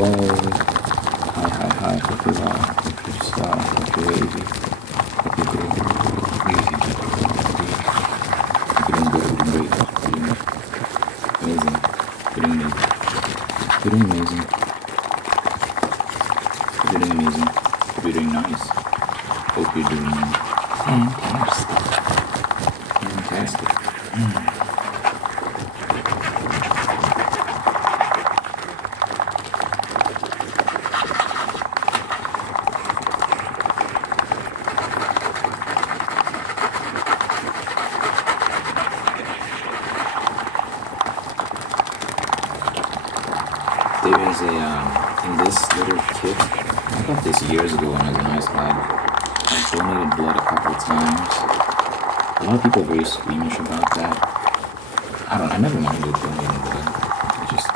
day. Hi. Hope you're well. Hope you're swell. Hope you're wavy. Hope you're good. You're doing good. You're doing amazing. You're doing amazing. Hope you're doing nice. Hope you're doing fantastic. There is in this little kit, I got this years ago when I was in high school. I donated blood a couple of times. A lot of people are very squeamish about that. I never minded donating blood. I just,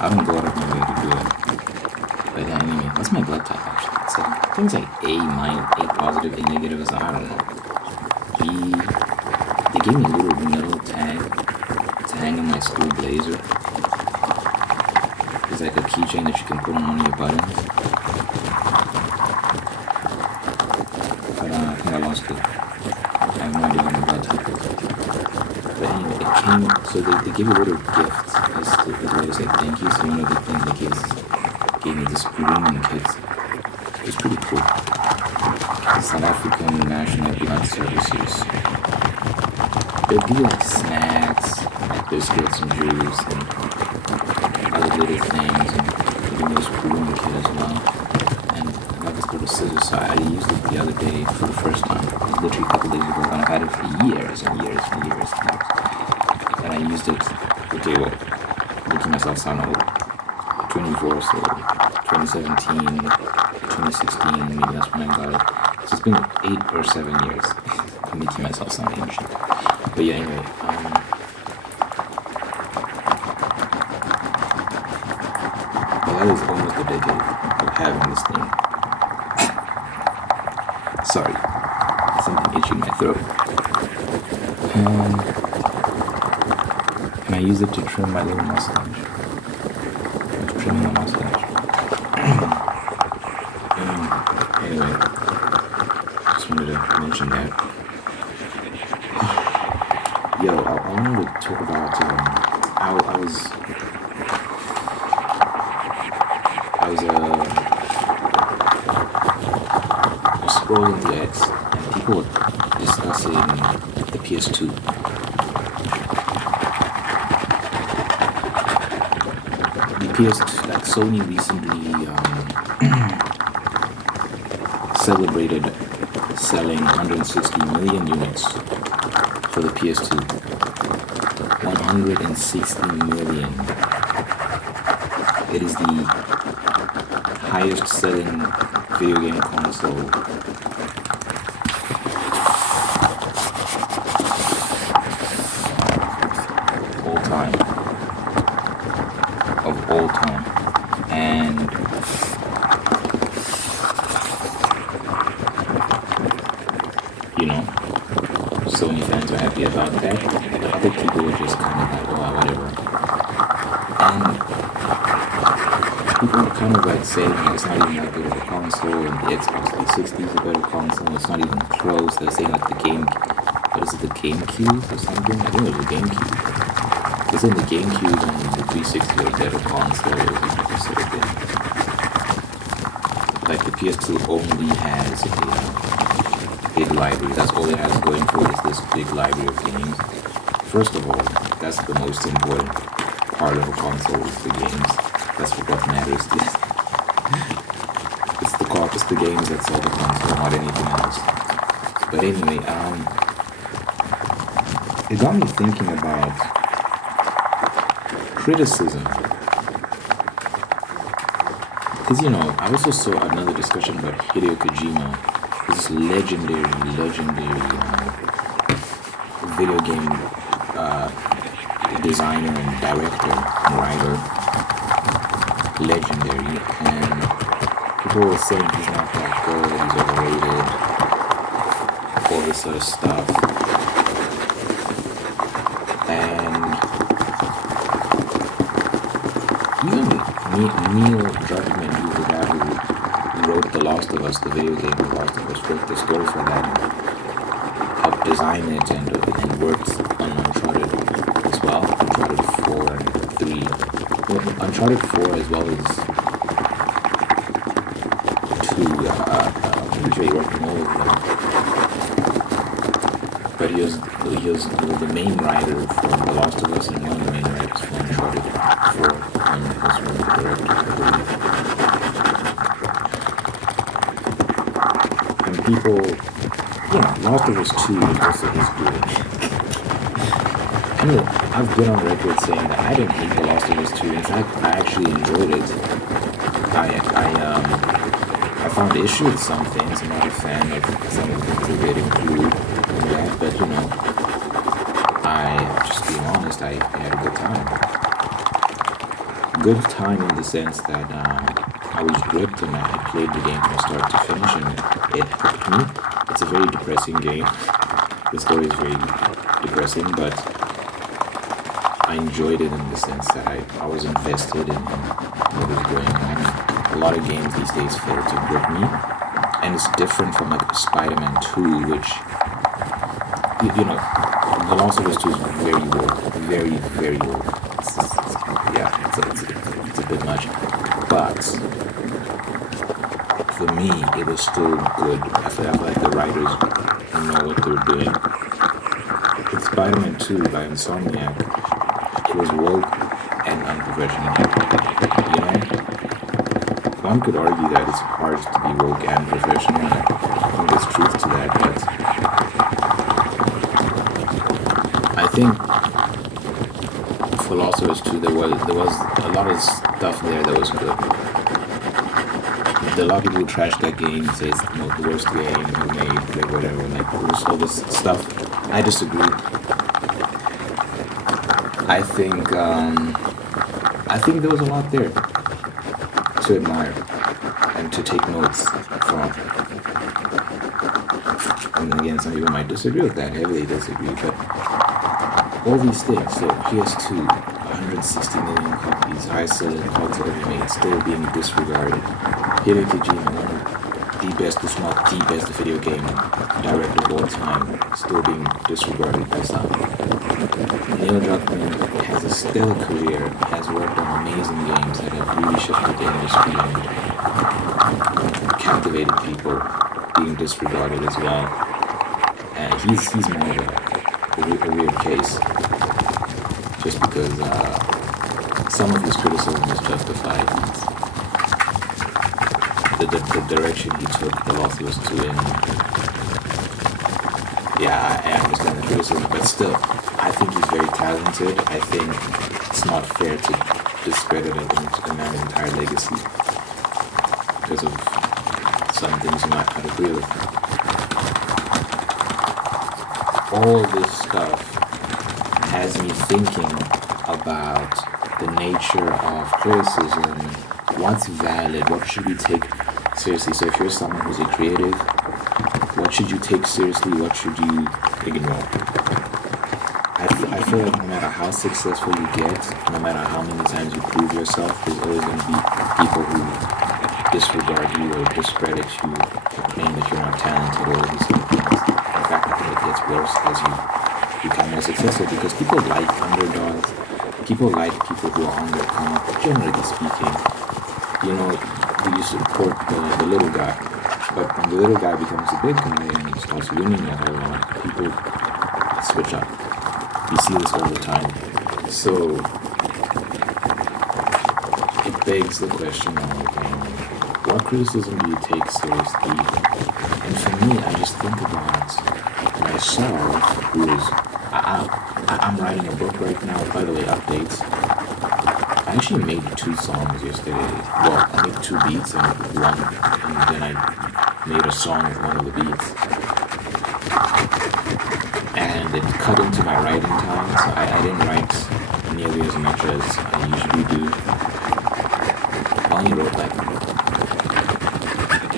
I don't go out of my way to do it. But yeah, anyway, what's my blood type actually? It's like, I think it's like A positive, A negative, so I don't know. They gave me a little metal tag to hang on my school blazer. It's like a keychain that you can put on one of your buttons. But I think I lost it. I have no idea what my blood type is. But anyway, it came, so they give you a little gift as a way to say thank you. So one of the things the kids gave me this grooming kit. It was pretty cool. South African National Blood Services. They'll give you like snacks, like biscuits and juice and other little things, and they give me this grooming kit as well. And I got this little scissors, so I used it the other day for the first time, literally a couple days ago, and I've had it for years and years and years and years. And I used it, okay, well, making myself sound old, 24, so 2017, 2016, maybe that's when I got it. So it's been 8 or 7 years. I'm making myself sound ancient. But yeah, anyway, well, that is almost a decade of having this thing. Sorry, something itching my throat. And I use it to trim my little mustache. I'm trimming my mustache. Anyway, just wanted to mention that. Yo, I wanted to talk about how I was scrolling the X and people were discussing the PS2. The PS2, like Sony recently celebrated selling 160 million units for the PS2. 160 million. It is the highest selling video game console of all time. And you know, Sony fans are happy about that. Other people are just kind of like, oh, whatever. And people are kind of like saying like, it's not even that good of a console, and the Xbox 360 is a better console. It's not even close. They're saying like what is it, the GameCube or something? I think it was the GameCube. They're saying the GameCube and the 360 are better consoles, sort of thing. Like the PS2 only has a big library. That's all it has going for it, is this big library of games. First of all, that's the most important part of a console, is the games. That's what matters. It's the games that sell the console, not anything else. But anyway, it got me thinking about criticism. Because, you know, I also saw another discussion about Hideo Kojima, this legendary video game designer and director and writer. Legendary. And people were saying he's not that good, he's overrated, all this sort of stuff. And Neil Druckmann, he was the guy who wrote The Last of Us, the video game The Last of Us, wrote the story for that and helped design it and worked on Uncharted as well. Uncharted 4 and 3. Well, Uncharted 4 as well as 2. I'm pretty sure he worked on all of them. But he was the main writer for The Last of Us and one of the main writers for Uncharted 4 and was one of the directors, I believe. And people, Last of Us 2 is also his doing. Anyway, I've been on record saying that I didn't hate The Last of Us 2. In fact, I actually enjoyed it. I found issue with some things. I'm not a fan of some of the things that they include in that, but just being honest, I had a good time. Good time in the sense that I was gripped and I played the game from start to finish and it hooked me. It's a very depressing game. The story is very depressing, but I enjoyed it in the sense that I was invested in what was going on. A lot of games these days fail to grip me, and it's different from like Spider-Man 2, which, The Last of Us 2 is very woke, very, very woke. It's a bit much, but for me, it was still good. I feel like the writers know what they're doing. With Spider-Man 2 by Insomniac, it was woke and unprofessional. One could argue that it's hard to be woke and professional. I think there's truth to that, but I think for Last of Us 2 there was a lot of stuff there that was good. There are a lot of people who trash that game and say it's the worst game ever made, like whatever, like all this stuff. I disagree. I think there was a lot there to admire and to take notes from. And again, some people might disagree with that, heavily disagree, but all these things, so PS2, 160 million copies, highest selling console ever made, still being disregarded. Hideo Kojima, one of the best, if not the best video game director of all time, still being disregarded by some. Neil Druckmann has a stellar career, has worked on amazing games that have really shifted the industry and captivated people, being disregarded as well. And he's more of a weird case, just because some of his criticism is justified. The direction he took The Last of Us 2 in, I understand the criticism, but still, I think he's very talented. I think it's not fair to discredit a man's entire legacy because of some things you might not agree with. All this stuff has me thinking about the nature of criticism, what's valid, what should we take seriously. So if you're someone who's a creative, what should you take seriously, what should you ignore? I feel like no matter how successful you get, no matter how many times you prove yourself, there's always going to be people who disregard you or discredit you or claim that you're not talented or all these things. In fact, I think it gets worse as you become more successful because people like underdogs, people like people who are on their come up, generally speaking. You support the little guy, but when the little guy becomes a big guy and he starts winning a whole lot, people switch up. You see this all the time. So it begs the question of what criticism do you take seriously? And for me, I just think about myself, I'm writing a book right now. By the way, updates. I actually made 2 songs yesterday. Well, I made 2 beats and then I made a song with one of the beats. And it cut into my writing time, so I didn't write nearly as much as I usually do. I only wrote like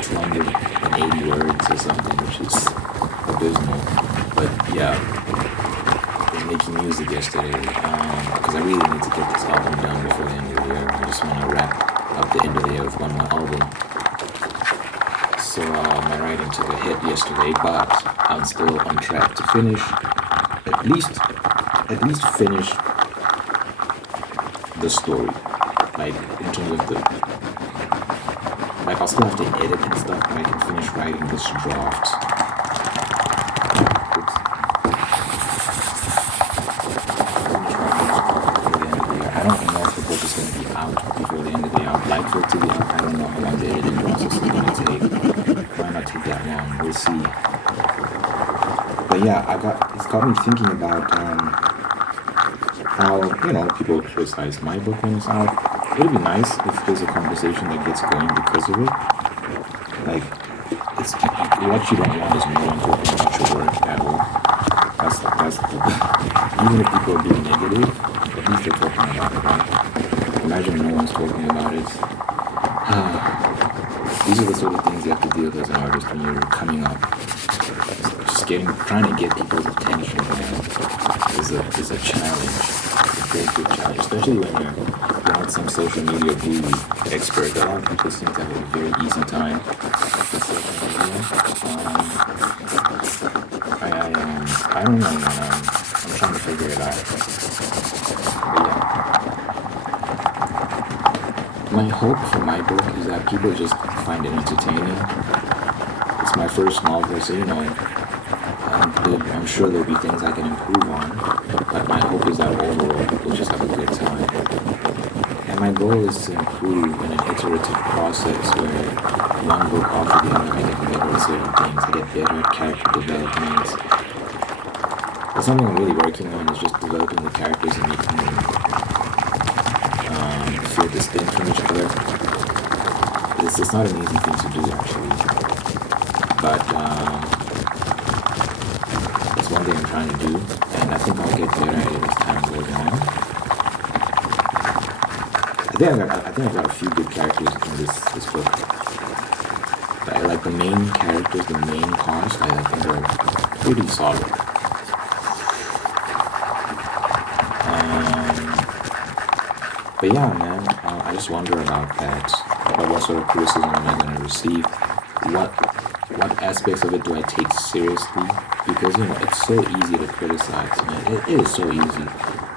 280 words or something, which is abysmal. But yeah, I was making music yesterday because I really need to get this album done before the end of the year. just want to wrap up the end of the year with one more album. So my writing took a hit yesterday, but I'm still on track to finish, at least finish the story. Like in terms of I'll still have to edit and stuff, but I can finish writing this draft. I don't know if the book is going to be out before the end of the year. I'd like for it to be out. I don't know how long the editing process is going to take. Why not take that long? We'll see. But yeah, it's got me thinking about how, people criticize my book when it's out. It would be nice if there's a conversation that gets going because of it. Like, it's what you don't want is no one talking about your work at all. That's even if people are being negative, at least they're talking about it, right? Imagine no one's talking about it. These are the sort of things you have to deal with as an artist when you're coming up. Just trying to get people's attention, is a challenge. It's a great big challenge, especially when you're not some social media guru expert. A lot of people seem to have a very easy time with social media. I don't know, man. I'm trying to figure it out. But yeah. My hope for my book is that people just find it entertaining. It's my first novel, so I'm sure there'll be things I can improve on, but my hope is that overall we'll just have a good time. And my goal is to improve in an iterative process where one book after the other I get better at certain things, I get better at character development. That's something I'm really working on, is just developing the characters and making them feel distinct from each other. It's not an easy thing to do, actually, but it's one thing I'm trying to do, and I think I'll get better at it as time goes on. I think I've got a few good characters in this book. Like the main characters, the main cast, I think are pretty solid. But yeah, man, I just wonder about that. About what sort of criticism am I going to receive? What aspects of it do I take seriously? Because, it's so easy to criticize, man. It is so easy.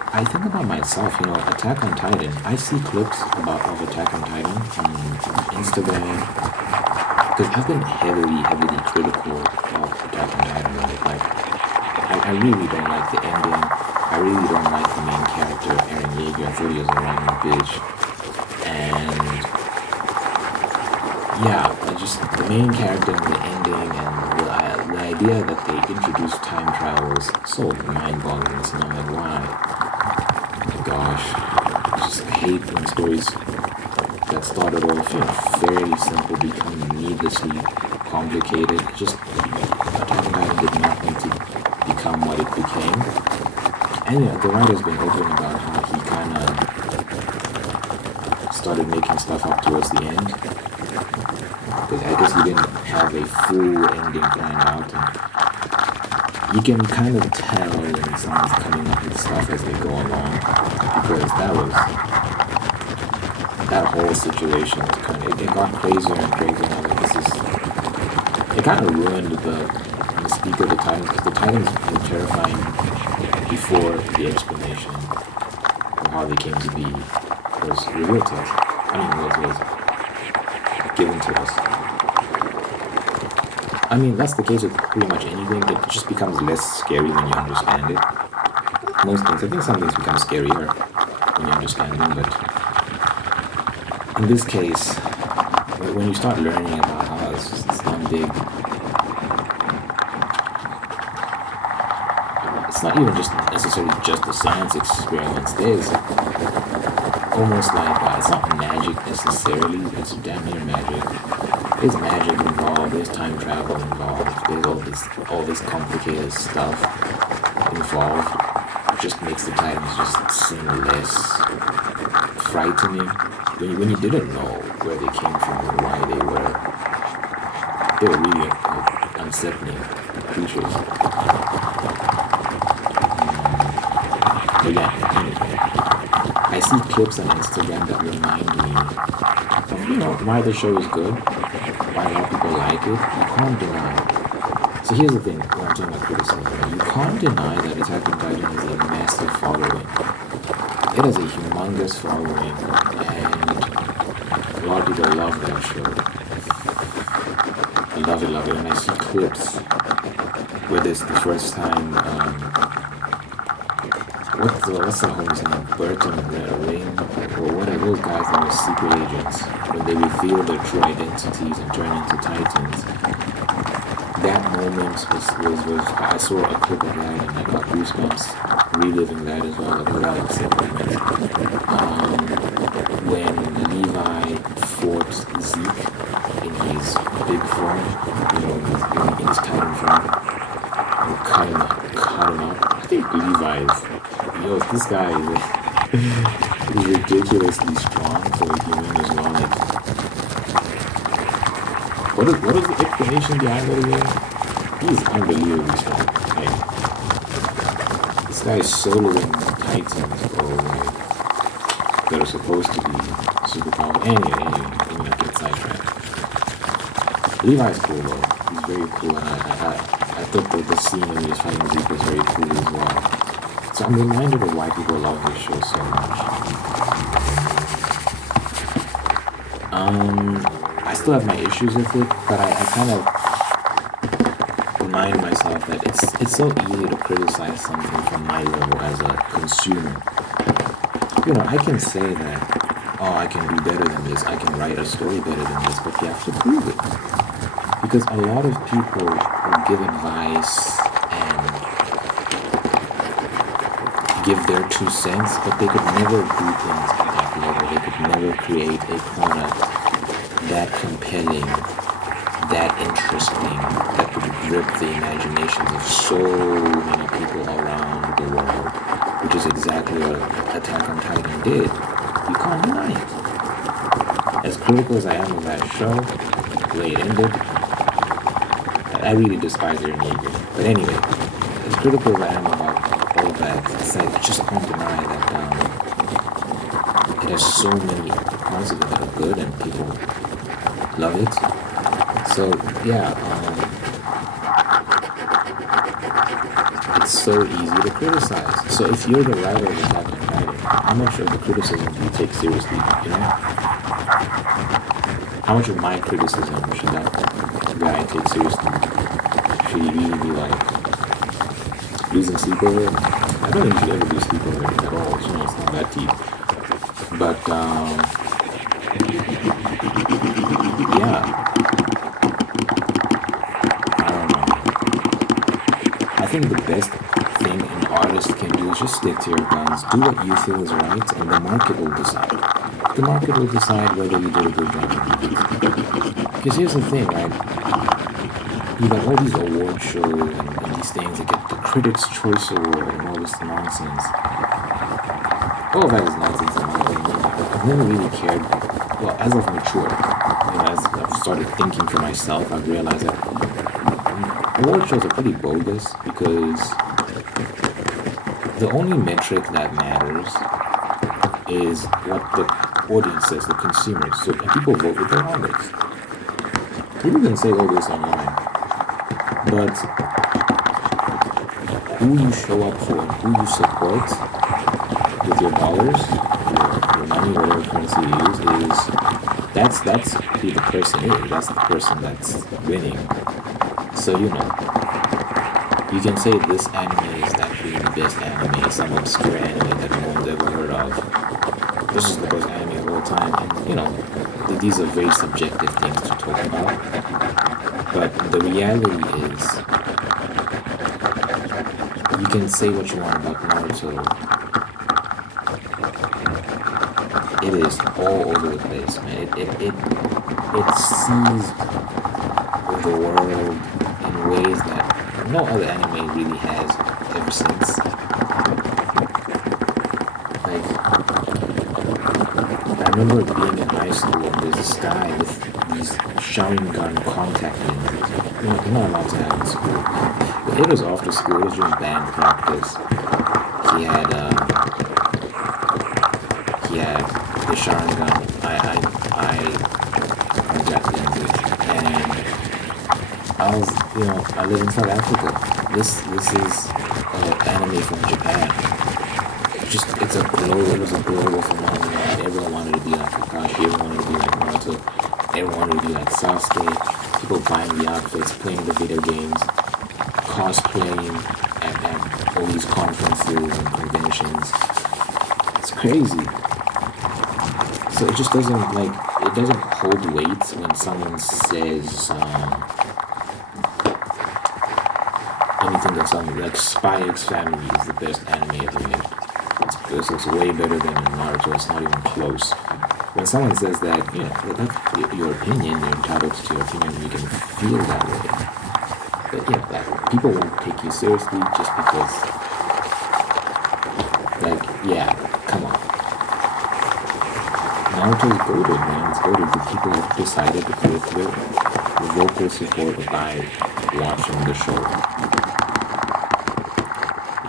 I think about myself, Attack on Titan. I see clips of Attack on Titan on Instagram. Because I've been heavily critical of Attack on Titan, right? Like, I really don't like the ending. I really don't like the main character, Eren Yeager. I thought he was a random bitch. And yeah, the main character and the ending and the idea that they introduced time travel was so mind-boggling. And I'm like, why? Oh my gosh. I just hate when stories that started off, fairly simple become needlessly complicated. Attack on Titan did not need to become what it became. And the writer's been open about how he kind of started making stuff up towards the end. Because I guess he didn't have a full ending planned out. And you can kind of tell when someone's coming up with stuff as they go along. Because that whole situation was it got crazier and crazier. And I was like, it kind of ruined the mystique of the Titans, because the Titans were terrifying before the explanation of how they came to be was revealed to us. Was given to us. That's the case with pretty much anything. It just becomes less scary when you understand it. Most things. I think some things become scarier when you understand them, but in this case, when you start learning about how it's one big... It's not even just necessarily just the science experiments. There's almost like, it's not magic necessarily, it's damn near magic. There's magic involved, there's time travel involved, there's all this complicated stuff involved. It just makes the Titans just seem less frightening. When you didn't know where they came from and why they were really unsettling creatures. But yeah, anyway, I see clips on Instagram that remind me of, why the show is good, why a lot of people like it. You can't deny. So here's the thing, when I'm talking about criticism, you can't deny that Attack on Titan has a massive following. It has a humongous following, and a lot of people love that show. I love it, and I see clips where this the first time, what's the homie's name? Burton Ring, or whatever, those guys that were secret agents, when they reveal their true identities and turn into Titans. That moment was I saw a clip of that and I got goosebumps reliving that as well. Without excitement. When Levi fought Zeke in his big form, in his Titan form, and cut him up. I think Levi's, this guy is ridiculously strong for a human as well. Like, what is the explanation behind that again? He's unbelievably strong. Like, this guy is soloing Titans, that are supposed to be superpowered. Anyway, get sidetracked. Levi's cool though. He's very cool, and I thought that the scene when he was fighting Zeke was very cool as well. So I'm reminded of why people love this show so much. I still have my issues with it, but I kind of remind myself that it's so easy to criticize something from my level as a consumer. I can say that, I can do better than this, I can write a story better than this, but you have to prove it. Because a lot of people will give advice and give their 2 cents, but they could never do things at that level. They could never create a product that compelling, that interesting, that could grip the imaginations of so many people around the world, which is exactly what Attack on Titan did. You can't deny it. As critical as I am of that show, the way it ended, I really despise their neighbor. But anyway, as critical as I am about all that, it's like, I just can't deny that it has so many parts of it that are good and people love it. So yeah, it's so easy to criticize. So if you're the writer of Attack on Titan, how much of the criticism do you take seriously? How much of my criticism should that guy take seriously? Should he really be like losing sleep over it? I don't think you should ever lose sleep over it at all. It's not that deep. But yeah. I think the best thing an artist can do is just stick to your guns, do what you feel is right, and the market will decide. The market will decide whether you did a good job or not. Because here's the thing, right? You got all these award shows and these things that get the Critics' Choice Award and all this nonsense. All of that is nonsense in my opinion. I've never really cared. Well, as I've matured, as I've started thinking for myself, I've realized that award shows are pretty bogus because the only metric that matters is what the audience says, the consumers. So people vote with their wallets. People can say all this online, but who you show up for and who you support with your dollars, your money, whatever currency you use, that's who the person is. That's the person that's winning. So you can say this anime is actually the best anime, some obscure anime that no one's ever heard of. This is the best anime of all time, and these are very subjective things to talk about. But the reality is, you can say what you want about Naruto. It is all over the place, man. It sees the world in ways that no other anime really has ever since. Like, I remember being in high school and there's this guy with these Sharingan contact lenses. You're not allowed to have in school. It was after school, it was during band practice. yeah, the Sharingan, I got into it. And I was, I live in South Africa. This is anime from Japan. It was a global phenomenon. Everyone wanted to be like Kakashi, everyone wanted to be like Naruto, everyone wanted to be like Sasuke. People buying the outfits, playing the video games, cosplaying at all these conferences and conventions. It's crazy. So it just doesn't hold weight when someone says anything that's on like Spy X Family is the best anime ever made. It's way better than Naruto. It's not even close. When someone says that, that's your opinion. You're entitled to your opinion. You can feel that way. But yeah, like, people won't take you seriously just because, come on. Naruto is goated, man. It's goated. The people have decided with the vocal support by watching the show.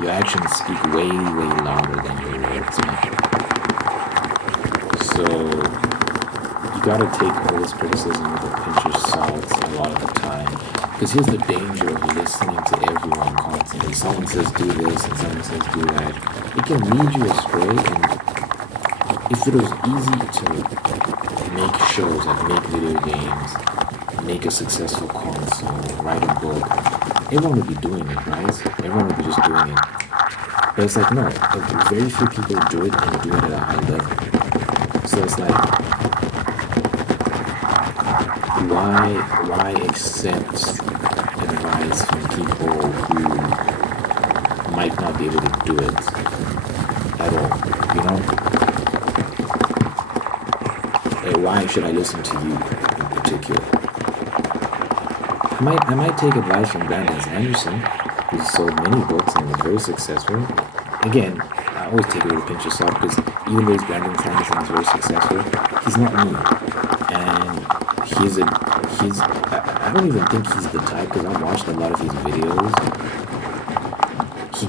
Your actions speak way, way louder than your words, man. So, you gotta take all this criticism with a pinch of salt a lot of the time. Because here's the danger of listening to everyone constantly. Someone says do this and someone says do that. It can lead you astray, and if it was easy to make shows, like make video games, make a successful console, write a book, everyone would be doing it, right? Everyone would be just doing it. But it's like, no, very few people do it and do it at a high level. So it's like, why accept advice from people who might not be able to do it at all, why should I listen to you in particular? I might take advice from Brandon Sanderson, who sold many books and was very successful. Again, I always take it with a pinch of salt because even though Brandon Sanderson is very successful, he's not me. And I don't even think he's the type, because I've watched a lot of his videos.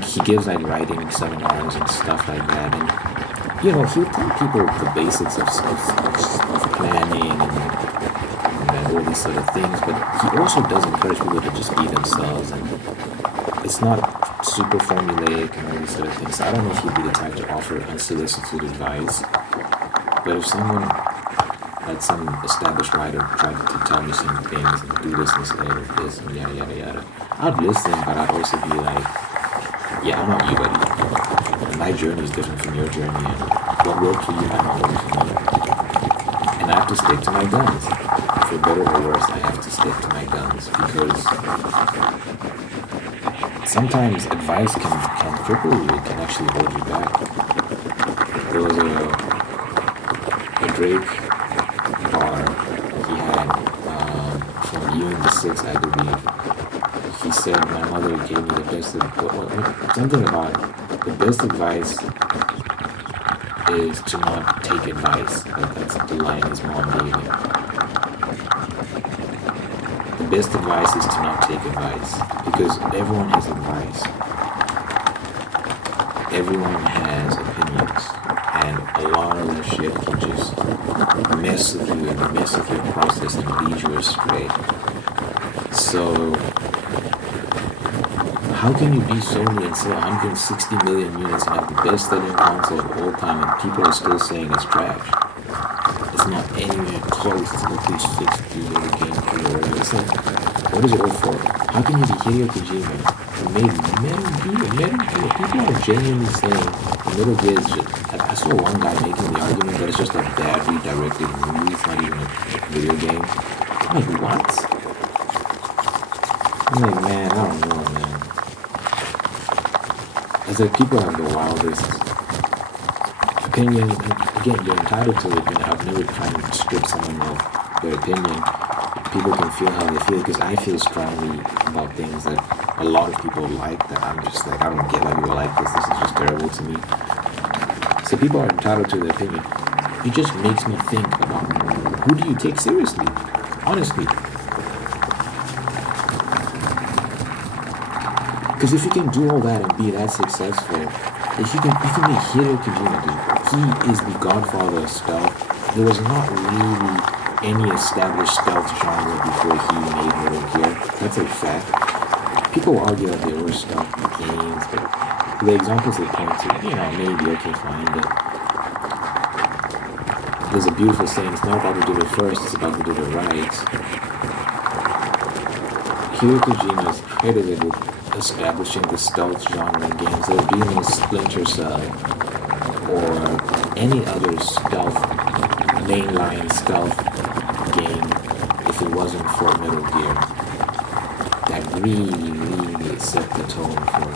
He gives like writing seminars and stuff like that, and he'll tell people the basics of planning and all these sort of things, but he also does encourage people to just be themselves, and it's not super formulaic and all these sort of things. So I don't know if he'd be the type to offer unsolicited advice, but if someone, like some established writer, tried to tell me some things and do this instead of this and yada yada yada, I'd listen, but I'd also be like, yeah, I'm not you, buddy. My journey is different from your journey, and what worked for you might not work for me. And I have to stick to my guns. For better or worse, I have to stick to my guns, because sometimes advice can cripple you. It can actually hold you back. There was a Drake bar he had from You and the Six, I believe. He said, my mother gave me the best something about the best advice is to not take advice. Like, that's the line his mom gave him. The best advice is to not take advice, because everyone has advice. Everyone has opinions, and a lot of the shit can just mess with you and mess with your process and lead you astray. So how can you be Sony and sell 160 million units and have the best selling console of all time, and people are still saying it's trash? It's not anywhere close to the 360 or the GameCube or whatever. It's like, what is it all for? How can you be Hideo Kojima, who made Metal Gear? People are genuinely saying Metal Gear is just, I saw one guy making the argument that it's just a badly directed movie, it's not even a video game. I'm like, what? I'm like, man, I don't know, man. It's like people have the wildest opinion. Again, you're entitled to it, and I've never tried to strip someone of their opinion. People can feel how they feel, because I feel strongly about things that a lot of people like, that I'm just like, I don't get why people like this. This is just terrible to me. So people are entitled to their opinion. It just makes me think about, who do you take seriously? Honestly. Because if you can do all that and be that successful, if you can make Hideo Kojima he is the godfather of stealth. There was not really any established stealth genre before he made Metal Gear. That's a fact. People argue that there were stealth games, but the examples they point to, maybe, okay, fine, but there's a beautiful saying, it's not about who did it first, it's about who did it right. Hideo Kojima is credited with establishing the stealth genre in games. There would be no Splinter Cell or any other stealth, mainline stealth game if it wasn't for Metal Gear. That really set the tone for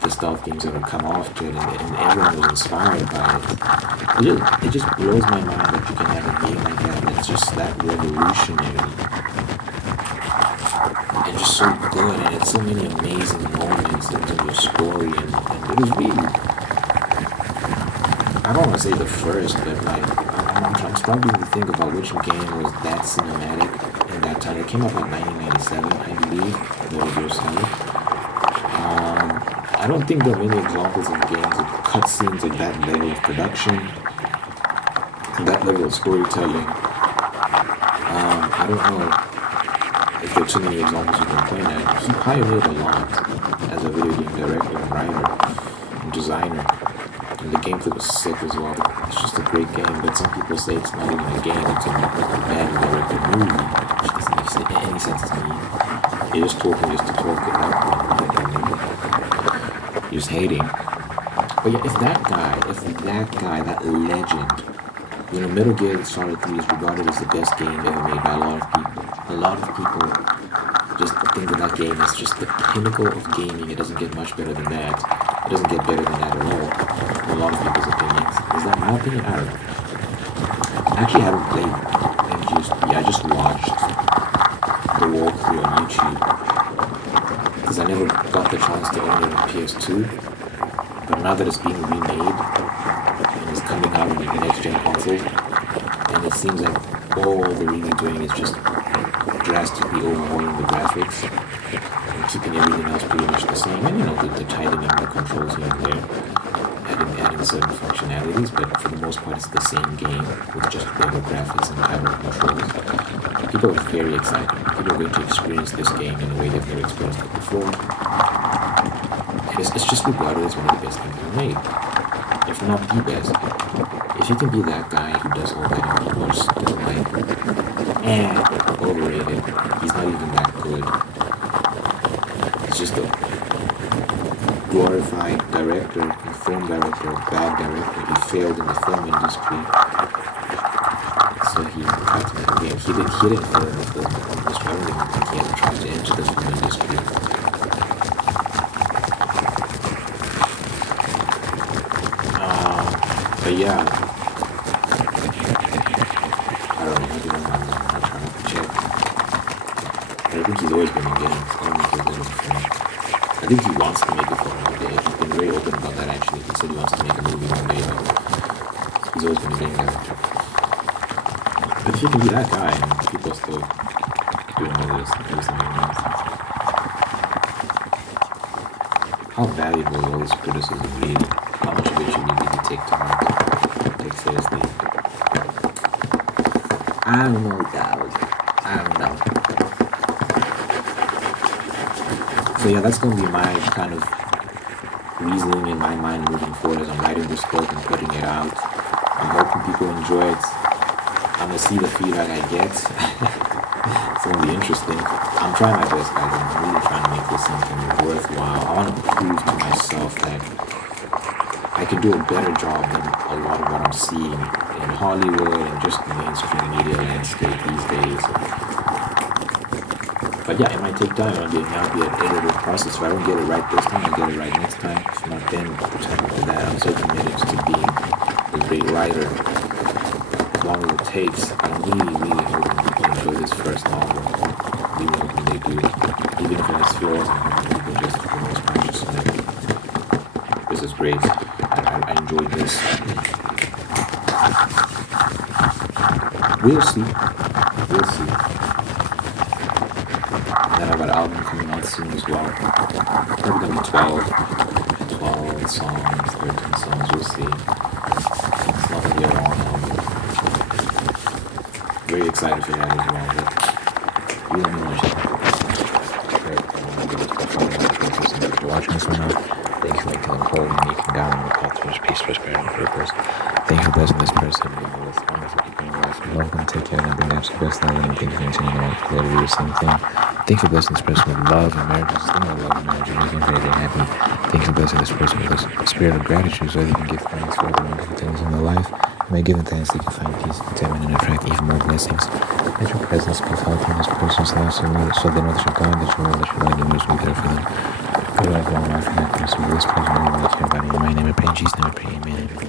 the stealth games that would come after it, and everyone was inspired by it. It just blows my mind that you can have a game like that that's just that revolutionary and just so good, and it's so many amazing moments in terms of story, and it was really, I don't want to say the first, but like I'm struggling to think about which game was that cinematic in that time. It came out in 1997, I believe, Metal Gear Solid. I don't think there are many examples of games with cutscenes at that level of production, that level of storytelling. I don't know if there are too many examples you can point at. He pioneered a lot as a video game director and writer and designer. And the gameplay was sick as well. It's just a great game, but some people say it's not even a game, it's a bad directed movie, which doesn't make any sense to me. You're just talking just to talk it out. You're just hating. But yeah, if that guy, that legend, Metal Gear Solid 3 is regarded as the best game ever made by a lot of people. A lot of people just think that game is just the pinnacle of gaming. It doesn't get much better than that. It doesn't get better than that at all. In a lot of people's opinions. Is that my opinion? I don't know. I actually haven't played MGS3. I just watched the walkthrough on YouTube. Because I never got the chance to own it on PS2. But now that it's being remade, and it's coming out on the next-gen console, and it seems like all they're really doing is just drastically overhauling the graphics and keeping everything else pretty much the same. And they're tightening the controls here and there, adding certain functionalities, but for the most part it's the same game with just better graphics and tighter controls. People are very excited. People are going to experience this game in a way they've never experienced it before. And it's just regarded as one of the best games ever made, if not the best. If you can be that guy who does all that and people are still like, overrated, he's not even that good. It's just a glorified director, a film director, a bad director. He failed in the film industry, so he tried to make a game. He didn't fail in the film industry. I don't even think he ever tried to enter the film industry. But yeah, I don't know. I'm trying to check. But I think he's always been in games. I don't think he's ever film. I think he wants to make a film one day. He's been very open about that actually. He said he wants to make a movie one day, but he's always been a game director. But if you can be that guy and people are still doing all this, how valuable is all this criticism really? How much of it should we really take to heart? Take seriously? I don't know, dog. I don't know. So yeah, that's going to be my kind of reasoning in my mind moving forward as I'm writing this book and putting it out. I'm hoping people enjoy it. I'm going to see the feedback I get. It's going to be interesting. I'm trying my best, guys. I'm really trying to make this something worthwhile. I want to prove to myself that I can do a better job than a lot of what I'm seeing in Hollywood and just the mainstream media landscape these days. But yeah, it might take time. It might be an iterative process. If I don't get it right this time, I'll get it right next time. If not, then the time after that, I'm so committed to being a great writer. As long as it takes, I'm really hoping people enjoy this first novel. Really hoping they do. Even if it has flaws, I'm hoping people just, for the most part, just like, this is great. I enjoyed this. We'll see. Then I got an album coming out soon as well. Probably gonna be 12 songs, 13 songs, we'll see. love that you're on. Very excited for that as well. But you let me know. If you're watching this one now, thank you for making them whole, unique, and godly, with cultures, peace, prosperity, and purpose. Thank you for blessing this person with wonderful people in your life. Love them, take care of them, bring the absolute best out of them. Thank you for continuing on to do the same thing. Thank you for blessing this person with love and marriages. Think about love and marriage, making sure they're happy. Thank you for blessing this person with a spirit of gratitude so they can give thanks for all the wonderful things in their life. May giving thanks they can find peace, contentment, and attract even more blessings. Let your presence be felt in this person's life so they know that you're God, that you love, that you light, and yours will be there for them. Good life, long life, and happiness with this person, and everybody. In my name I pray, in Jesus' name I pray, amen.